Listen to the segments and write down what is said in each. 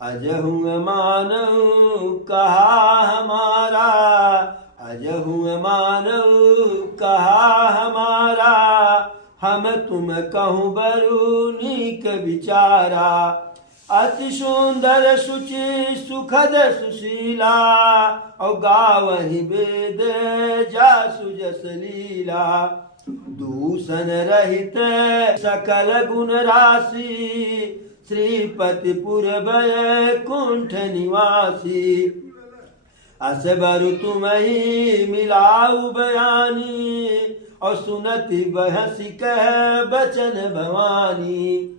अजहू मानव कहा हमारा, अजहू मानव कहा हमारा, हम तुम कहूँ बरु नीक विचारा। अति सुंदर शुचि सुखद सुशीला, और गावहि वेद जासु जस लीला। दूषण रहित सकल गुण राशि, श्रीपति पुर बैकुंठ निवासी। असबरु तुम्हि मिलाऊ बयानी, और सुनति बहसी कह बचन भवानी।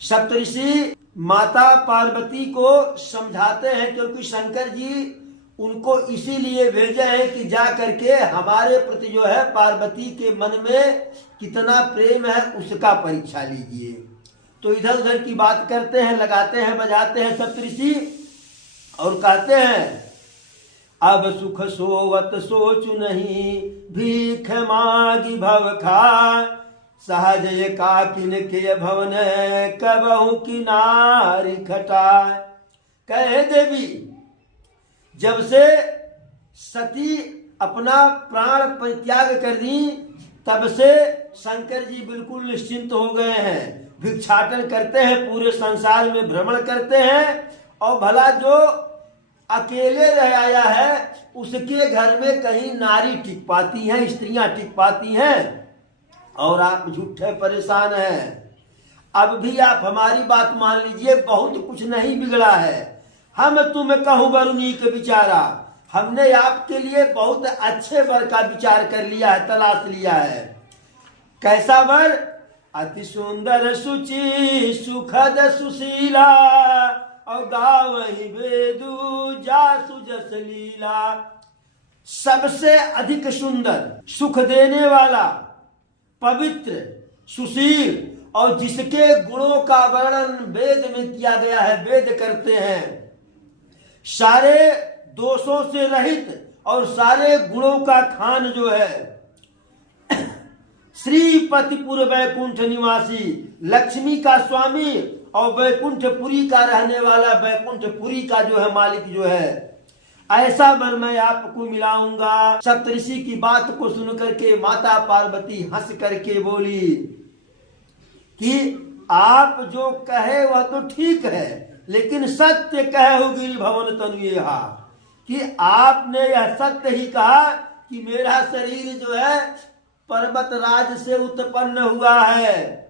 सप्तऋषि माता पार्वती को समझाते हैं, क्योंकि शंकर जी उनको इसीलिए भेजे हैं कि जा करके हमारे प्रति जो है पार्वती के मन में कितना प्रेम है उसका परीक्षा लीजिए। तो इधर उधर की बात करते हैं, लगाते हैं, बजाते हैं सप्तऋषि, और कहते हैं अब सुख सोवत सोचु नहीं, भीख मागी भव खाय। सहज एकाकिन के भवन कबहु किनारी खटाय। कहे देवी, जब से सती अपना प्राण परित्याग कर दी तब से शंकर जी बिल्कुल निश्चिंत हो गए हैं। भिक्षाटन करते हैं, पूरे संसार में भ्रमण करते हैं, और भला जो अकेले रह आया है उसके घर में कहीं नारी टिक पाती हैं, स्त्रियां टिक पाती हैं, और आप झूठे परेशान हैं। अब भी आप हमारी बात मान लीजिए, बहुत कुछ नहीं बिगड़ा है। हम तुम कहूँ बरु नीक विचारा, हमने आपके लिए बहुत अच्छे वर का विचार कर लिया है, तलाश लिया है। कैसा वर? अति सुंदर सुचि सुखद सुशीला, और गावहि वेदु जासु जस लीला। सबसे अधिक सुंदर, सुख देने वाला, पवित्र, सुशील, और जिसके गुणों का वर्णन वेद में किया गया है, वेद करते हैं। सारे दोषों से रहित और सारे गुणों का खान जो है, श्रीपतिपुर वैकुंठ निवासी, लक्ष्मी का स्वामी और वैकुंठपुरी का रहने वाला, वैकुंठपुरी का जो है मालिक जो है, ऐसा वर मैं आपको मिलाऊंगा। सप्तऋषि की बात को सुन करके माता पार्वती हंस करके बोली कि आप जो कहे वह तो ठीक है, लेकिन सत्य कहे गिरि भवन तनुहा, कि आपने यह सत्य ही कहा कि मेरा शरीर जो है पर्वत राज से उत्पन्न हुआ है,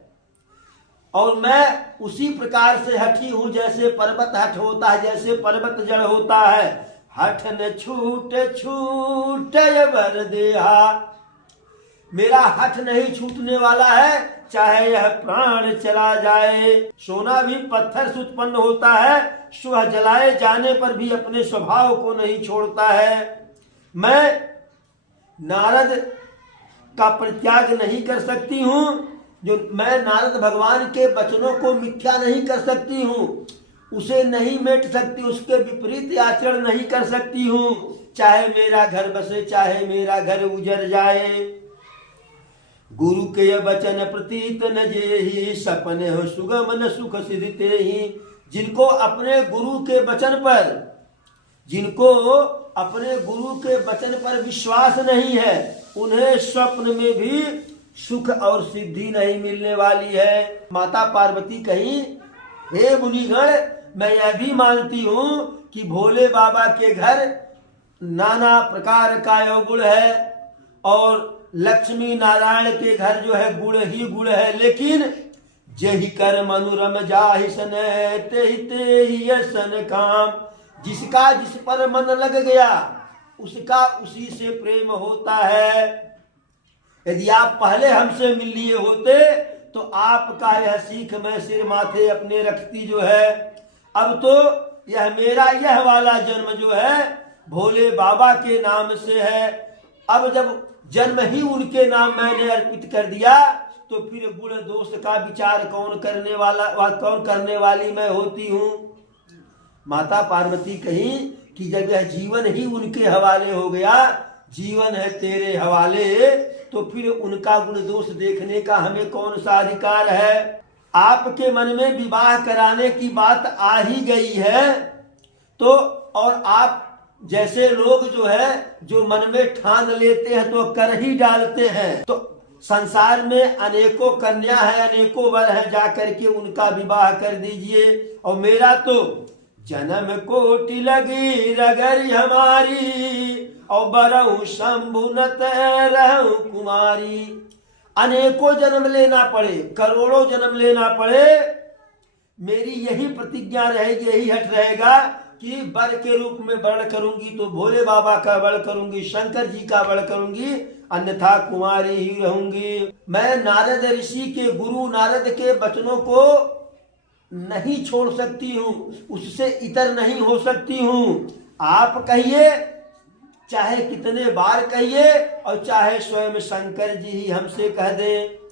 और मैं उसी प्रकार से हठी हूं जैसे पर्वत हठ होता है, जैसे पर्वत जड़ होता है। हठ न छूट छूट वर देहा, मेरा हठ नहीं छूटने वाला है, चाहे यह प्राण चला जाए। सोना भी पत्थर से उत्पन्न होता है, सुह जलाए जाने पर भी अपने स्वभाव को नहीं छोड़ता है। मैं नारद का परित्याग नहीं कर सकती हूँ, मैं नारद भगवान के वचनों को मिथ्या नहीं कर सकती हूँ, उसे नहीं मेट सकती, उसके विपरीत आचरण नहीं कर सकती हूँ, चाहे मेरा घर बसे चाहे मेरा घर उजड़ जाए। गुरु के वचन प्रतीत न जेहि, सपने हो सुगम न सुख सिद्धते ही। जिनको अपने गुरु के वचन पर, जिनको अपने गुरु के वचन पर विश्वास नहीं है, उन्हें स्वप्न में भी सुख और सिद्धि नहीं मिलने वाली है। माता पार्वती कहीं, हे मुनिगण, मैं यह भी मानती हूँ कि भोले बाबा के घर नाना प्रकार का गुण है, और लक्ष्मी नारायण के घर जो है गुण ही गुण है, लेकिन जहि कर मनुरम जाहि सन ते ही सन काम। जिसका जिस पर मन लग गया उसका उसी से प्रेम होता है। यदि आप पहले हमसे मिल लिए होते तो आपका यह सीख मैं सिर माथे अपने रखती जो है। अब तो यह मेरा यह वाला जन्म जो है भोले बाबा के नाम से है। अब जब जन्म ही उनके नाम मैंने अर्पित कर दिया तो फिर गुण दोष का विचार कौन करने वाली मैं होती हूँ। माता पार्वती कहीं कि जब यह जीवन ही उनके हवाले हो गया, जीवन है तेरे हवाले, तो फिर उनका गुण दोष देखने का हमें कौन सा अधिकार है। आपके मन में विवाह कराने की बात आ ही गई है तो, और आप जैसे लोग जो है जो मन में ठान लेते हैं तो कर ही डालते हैं। तो संसार में अनेकों कन्या है, अनेकों वर है, जाकर के उनका विवाह कर दीजिए। और मेरा तो जन्म कोटि लगी रगरी हमारी, और बरहु शंभु नत रहु कुमारी। अनेकों जन्म लेना पड़े, करोड़ों जन्म लेना पड़े, मेरी यही प्रतिज्ञा रहेगी, यही हट रहेगा कि वर के रूप में वर्ण करूंगी तो भोले बाबा का वर्ण करूंगी, शंकर जी का वर्ण करूंगी, अन्यथा कुमारी ही रहूंगी। मैं नारद ऋषि के, गुरु नारद के वचनों को नहीं छोड़ सकती हूँ, उससे इतर नहीं हो सकती हूँ। आप कहिए, चाहे कितने बार कहिए, और चाहे स्वयं शंकर जी ही हमसे कह दें।